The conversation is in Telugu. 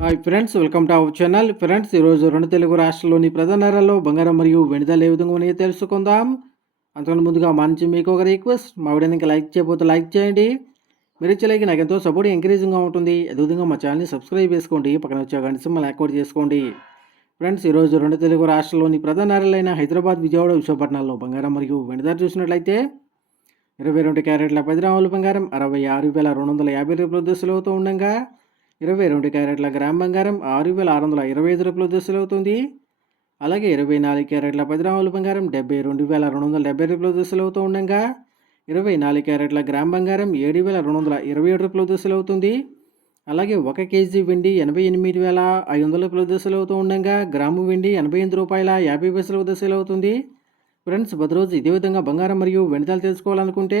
Hi friends welcome to our channel friends ఈరోజు రెండు తెలుగు రాష్ట్రాల్లోని ప్రధాన నగరాల్లో బంగారం మరియు వెనుదల ఏ విధంగా ఉన్నాయో తెలుసుకుందాం. అంతకంటే ముందుగా మా నుంచి మీకు ఒక రిక్వెస్ట్ మా వీడియోకి లైక్ చేయబోతే లైక్ చేయండి. మీరు ఇచ్చే నాకు ఎంతో సపోర్ట్ ఎంకరేజింగ్గా ఉంటుంది. అదేవిధంగా మా ఛానల్ని సబ్స్క్రైబ్ చేసుకోండి. పక్కన వచ్చే గంట సింబల్ యాక్టివేట్ చేసుకోండి. ఫ్రెండ్స్ ఈరోజు రెండు తెలుగు రాష్ట్రాల్లోని ప్రధాన నగరాలైన హైదరాబాద్ విజయవాడ విశాఖపట్నంలో బంగారం మరియు వెనుదల చూసినట్లయితే ఇరవై రెండు క్యారెట్ల పది గ్రాముల బంగారం అరవై ఆరు వేల రెండు వందల యాభై రూపాయల దశలవుతూ ఉండగా ఇరవై రెండు క్యారెట్ల గ్రామ్ బంగారం ఆరు వేల ఆరు వందల ఇరవై ఐదు రూపాయలు దశలు అవుతుంది అలాగే ఇరవై నాలుగు క్యారెట్ల పది గ్రాముల బంగారం డెబ్బై రెండు వేల రెండు వందల డెబ్బై రూపాయలు దశలు అవుతూ ఉండగా ఇరవై నాలుగు క్యారెట్ల గ్రామ్ బంగారం ఏడు వేల రెండు వందల ఇరవై ఏడు రూపాయలు దశలవుతుంది అలాగే ఒక కేజీ వెండి ఎనభై ఎనిమిది వేల ఐదు వందల రూపాయల దశలవుతూ అవుతూ ఉండగా గ్రాము వెండి ఎనభై ఎనిమిది రూపాయల యాభై పైసల దశలు అవుతుంది ఫ్రెండ్స్ ప్రతిరోజు ఇదే విధంగా బంగారం మరియు వెండిదాలు తెలుసుకోవాలనుకుంటే